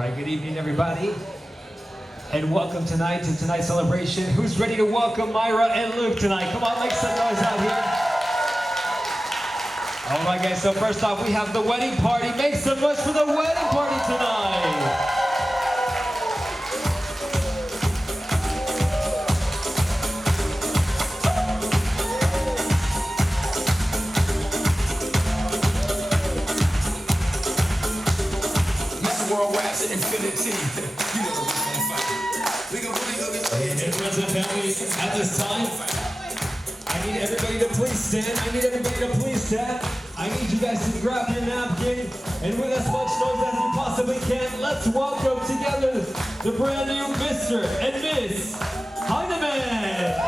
right, good evening, everybody. And welcome tonight to tonight's celebration. Who's ready to welcome Mayra and Luke tonight? Come on, make some noise out here. All right, guys, so first off, we have the wedding party. Make some noise for the wedding party tonight. To infinity. You know we're gonna fight. We gonna and friends and family, at this time, I need everybody to please stand. I need you guys to grab your napkin and with as much noise as you possibly can, let's welcome together the brand new Mr. and Miss Heineman.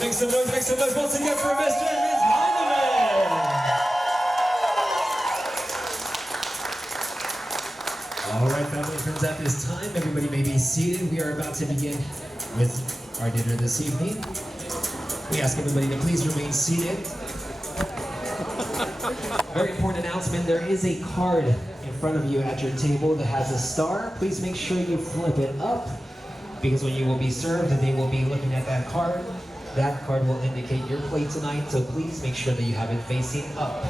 Make some noise once again for Mr. and Ms. Heineman. All right, family and friends, at this time, everybody may be seated. We are about to begin with our dinner this evening. We ask everybody to please remain seated. Very important announcement, there is a card in front of you at your table that has a star. Please make sure you flip it up, because when you will be served, they will be looking at that card. That card will indicate your plate tonight, so please make sure that you have it facing up.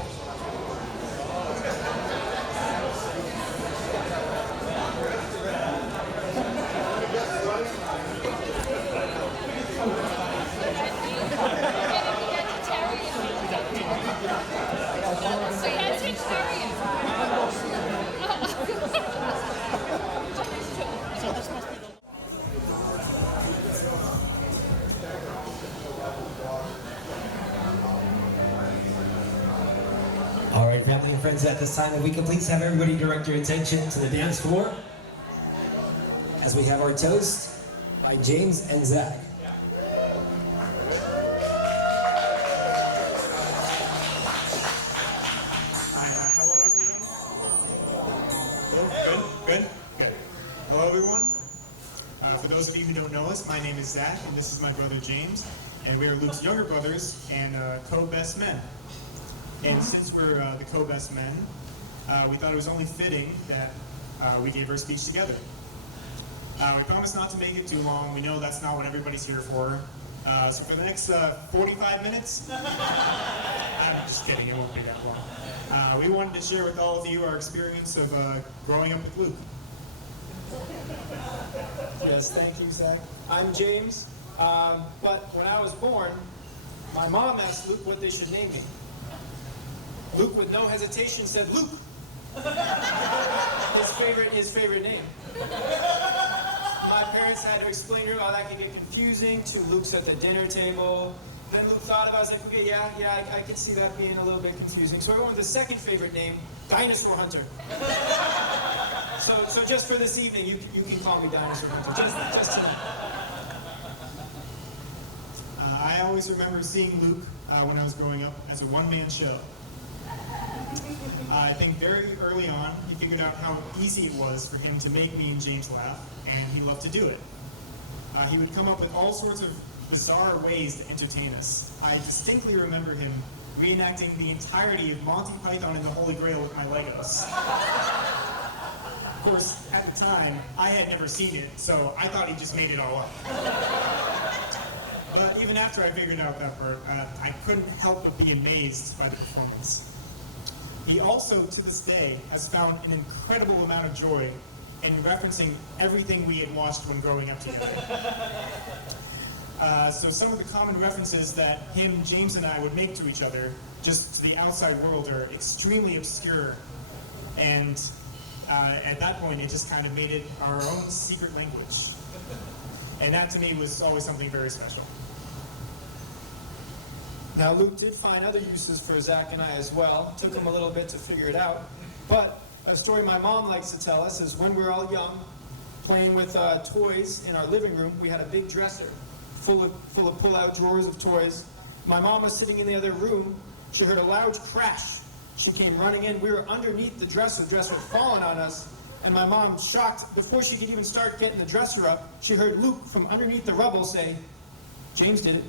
All right, family and friends, at this time, if we can please have everybody direct your attention to the dance floor as we have our toast by James and Zach. Hello, everyone. Good. Hello, everyone. For those of you who don't know us, my name is Zach, and this is my brother James, and we are Luke's younger brothers and co-best men. And since we're the co-best men, we thought it was only fitting that we gave our speech together. We promise not to make it too long. We know that's not what everybody's here for. So for the next 45 minutes, I'm just kidding, it won't be that long. We wanted to share with all of you our experience of growing up with Luke. Yes, thank you, Zach. I'm James, but when I was born, my mom asked Luke what they should name me. Luke, with no hesitation, said Luke. his favorite name. My parents had to explain to her how that could get confusing to Luke's at the dinner table. Then Luke thought about it. I was like, okay, yeah, I could see that being a little bit confusing. So I went with the second favorite name, Dinosaur Hunter. So just for this evening, you can call me Dinosaur Hunter. Just tonight. I always remember seeing Luke when I was growing up as a one-man show. I think very early on, he figured out how easy it was for him to make me and James laugh, and he loved to do it. He would come up with all sorts of bizarre ways to entertain us. I distinctly remember him reenacting the entirety of Monty Python and the Holy Grail with my Legos. Of course, at the time, I had never seen it, so I thought he just made it all up. But even after I figured out that part, I couldn't help but be amazed by the performance. He also, to this day, has found an incredible amount of joy in referencing everything we had watched when growing up together. So some of the common references that him, James, and I would make to each other, just to the outside world, are extremely obscure. And at that point, it just kind of made it our own secret language. And that to me was always something very special. Now, Luke did find other uses for Zach and I as well. Took him a little bit to figure it out. But a story my mom likes to tell us is when we were all young, playing with toys in our living room, we had a big dresser full of pull-out drawers of toys. My mom was sitting in the other room. She heard a loud crash. She came running in. We were underneath the dresser had fallen on us. And my mom, shocked, before she could even start getting the dresser up, she heard Luke from underneath the rubble say, "James did it."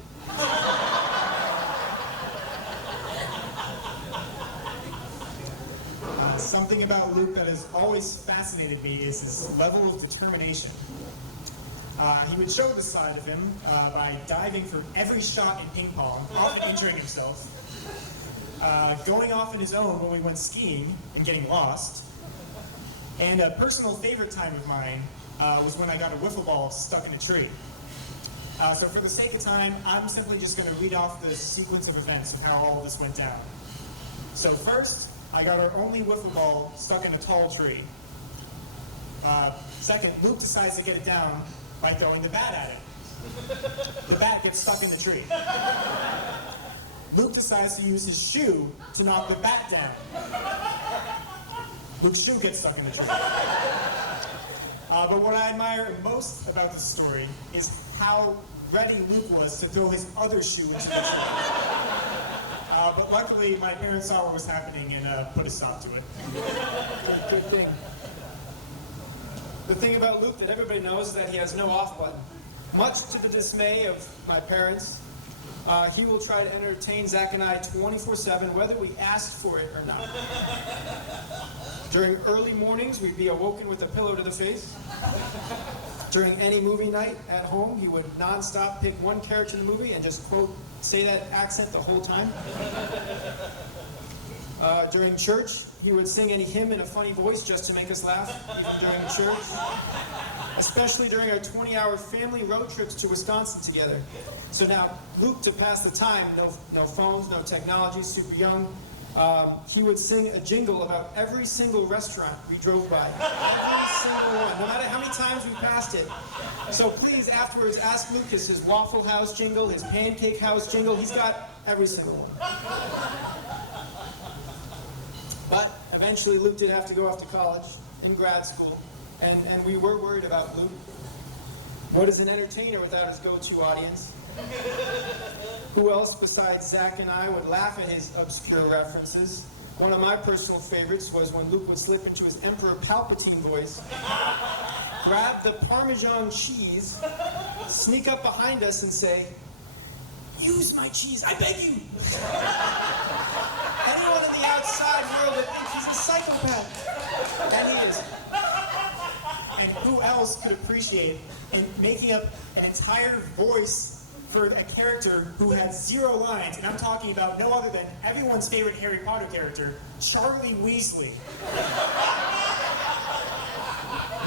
Something about Luke that has always fascinated me is his level of determination. He would show this side of him by diving for every shot in ping pong, often injuring himself, going off on his own when we went skiing and getting lost. And a personal favorite time of mine was when I got a wiffle ball stuck in a tree. So for the sake of time, I'm simply just going to read off the sequence of events of how all of this went down. So first, I got our only wiffle ball stuck in a tall tree. Second, Luke decides to get it down by throwing the bat at it. The bat gets stuck in the tree. Luke decides to use his shoe to knock the bat down. Luke's shoe gets stuck in the tree. But what I admire most about this story is how ready Luke was to throw his other shoe into the tree. But luckily, my parents saw what was happening and put a stop to it. Good thing. The thing about Luke that everybody knows is that he has no off button. Much to the dismay of my parents, he will try to entertain Zach and I 24/7, whether we asked for it or not. During early mornings, we'd be awoken with a pillow to the face. During any movie night at home, he would nonstop pick one character in the movie and just, quote, say that accent the whole time. During church, he would sing any hymn in a funny voice just to make us laugh, even during church. Especially during our 20-hour family road trips to Wisconsin together. So now, Luke, to pass the time, no phones, no technology, super young, he would sing a jingle about every single restaurant we drove by. Every single one, no matter how many times we passed it. So please, afterwards, ask Lucas his Waffle House jingle, his Pancake House jingle. He's got every single one. But eventually, Luke did have to go off to college, in grad school, and we were worried about Luke. What is an entertainer without his go-to audience? Who else besides Zach and I would laugh at his obscure references? One of my personal favorites was when Luke would slip into his Emperor Palpatine voice, grab the Parmesan cheese, sneak up behind us and say, "Use my cheese, I beg you!" Anyone in the outside world would think he's a psychopath. And he is. And who else could appreciate in making up an entire voice for a character who had 0 lines, and I'm talking about no other than everyone's favorite Harry Potter character, Charlie Weasley.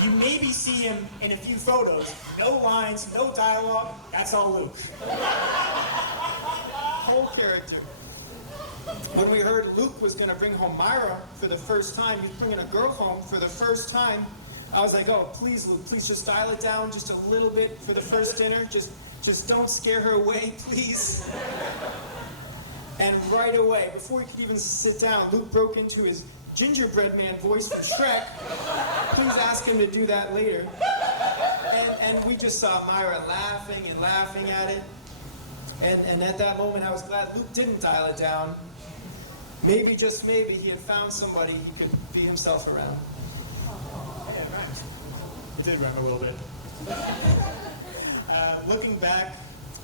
You maybe see him in a few photos, no lines, no dialogue, that's all Luke. Whole character. When we heard Luke was going to bring home Mayra for the first time, he's bringing a girl home for the first time, I was like, oh, please, Luke, please just dial it down just a little bit for the first dinner. Just don't scare her away, please. And right away, before he could even sit down, Luke broke into his gingerbread man voice from Shrek. Please ask him to do that later. And we just saw Mayra laughing and laughing at it. And at that moment, I was glad Luke didn't dial it down. Maybe, just maybe, he had found somebody he could be himself around. Yeah, it rhymed. It did rhyme a little bit. Looking back,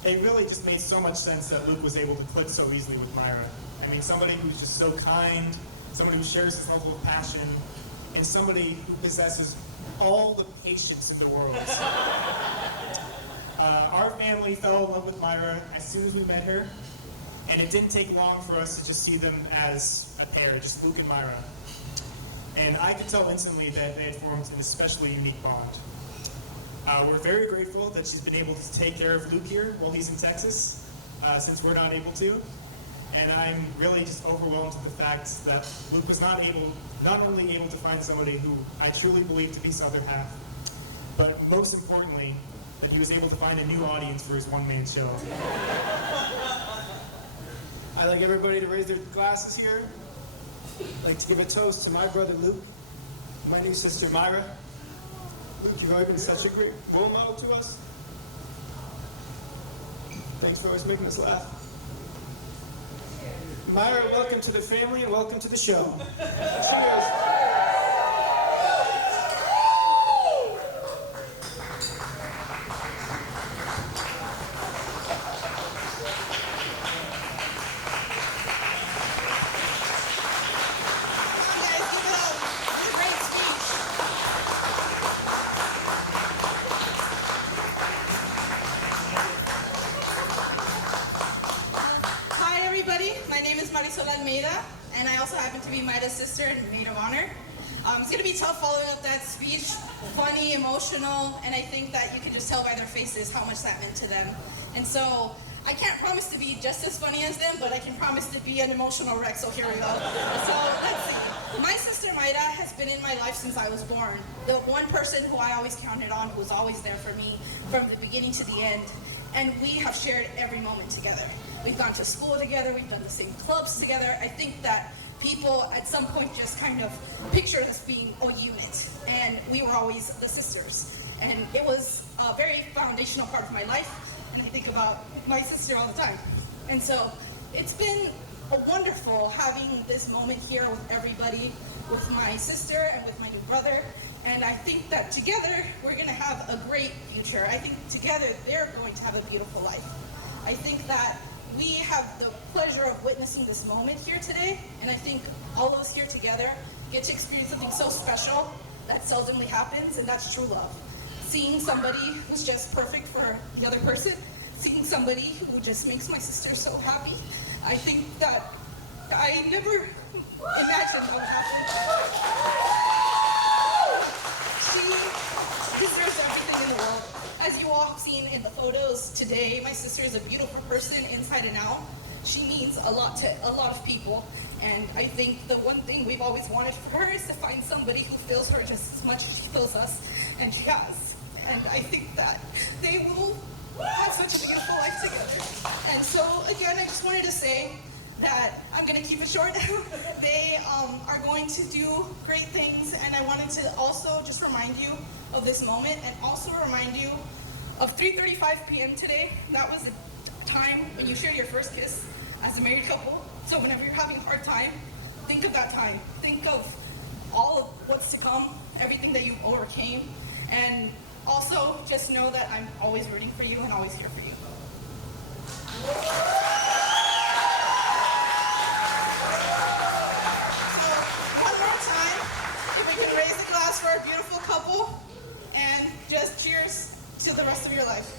it really just made so much sense that Luke was able to click so easily with Mayra. I mean, somebody who's just so kind, somebody who shares this level of passion, and somebody who possesses all the patience in the world. Our family fell in love with Mayra as soon as we met her, and it didn't take long for us to just see them as a pair, just Luke and Mayra. And I could tell instantly that they had formed an especially unique bond. We're very grateful that she's been able to take care of Luke here while he's in Texas, since we're not able to. And I'm really just overwhelmed at the fact that Luke was not only able to find somebody who I truly believe to be his other half, but most importantly, but he was able to find a new audience for his one-man show. I'd like everybody to raise their glasses here. I'd like to give a toast to my brother Luke, my new sister Mayra. Luke, you've always been such a great role model to us. Thanks for always making us laugh. Mayra, welcome to the family and welcome to the show. Cheers. Mayra, and I also happen to be Mayra's sister and maid of honor. It's going to be tough following up that speech, funny, emotional, and I think that you can just tell by their faces how much that meant to them. And so I can't promise to be just as funny as them, but I can promise to be an emotional wreck, so here we go. So let's see. My sister Mayra has been in my life since I was born. The one person who I always counted on, who was always there for me from the beginning to the end. And we have shared every moment together. We've gone to school together, we've done the same clubs together. I think that people at some point just kind of pictured us being a unit, and we were always the sisters. And it was a very foundational part of my life, and I think about my sister all the time. And so it's been wonderful having this moment here with everybody, with my sister and with my new brother. And I think that together we're going to have a great future. I think together they're going to have a beautiful life. I think that we have the pleasure of witnessing this moment here today, and I think all of us here together get to experience something so special that seldomly happens, and that's true love. Seeing somebody who's just perfect for the other person, seeing somebody who just makes my sister so happy, I think that I never imagined what would happen. She deserves everything in the world. As you all have seen in the photos today, my sister is a beautiful person inside and out. She means a lot to a lot of people, and I think the one thing we've always wanted for her is to find somebody who feels her just as much as she feels us, and she has. And I think that they will have such a beautiful life together. And so again, I just wanted to say that I'm going to keep it short. They are going to do great things, and I wanted to also just remind you of this moment, and also remind you of 3:35 p.m. today. That was the time when you share your first kiss as a married couple. So whenever you're having a hard time, think of that time. Think of all of what's to come, everything that you overcame, and also just know that I'm always rooting for you and always here for you. Raise a glass for our beautiful couple, and just cheers to the rest of your life.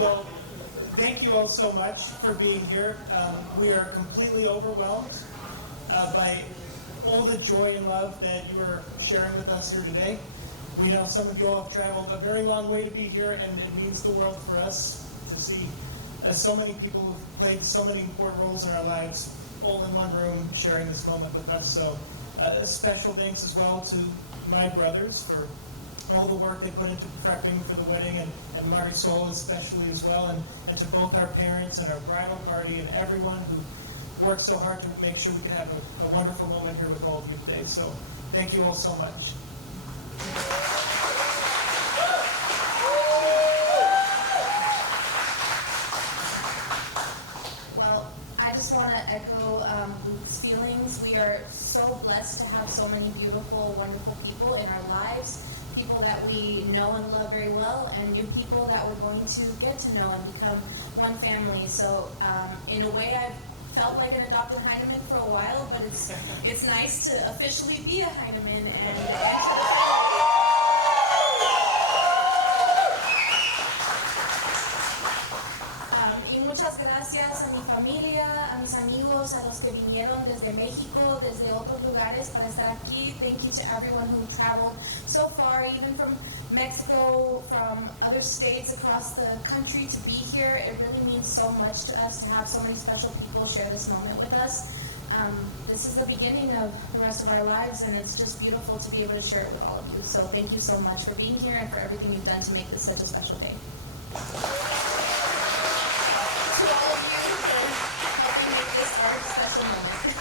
Well, thank you all so much for being here. We are completely overwhelmed by all the joy and love that you are sharing with us here today. We know some of you all have traveled a very long way to be here, and it means the world for us to see so many people who've played so many important roles in our lives all in one room sharing this moment with us. So a special thanks as well to my brothers for all the work they put into prepping for the wedding, and Marisol especially as well, and to both our parents and our bridal party and everyone who worked so hard to make sure we could have a wonderful moment here with all of you today. So thank you all so much. Well, I just want to echo Luke's feelings. We are so blessed to have so many beautiful, wonderful people in our lives. People that we know and love very well, and new people that we're going to get to know and become one family. So in a way, I've felt like an adopted Heinemann for a while, but it's nice to officially be a Heinemann and y muchas gracias a mi familia, a mis amigos, todos, a los que vinieron desde México, desde otros lugares para estar aquí. Thank you to everyone who traveled so far, even from Mexico, from other states across the country to be here. It really means so much to us to have so many special people share this moment with us. This is the beginning of the rest of our lives, and it's just beautiful to be able to share it with all of you. So thank you so much for being here and for everything you've done to make this such a special day. To all of you for helping make this our special moment.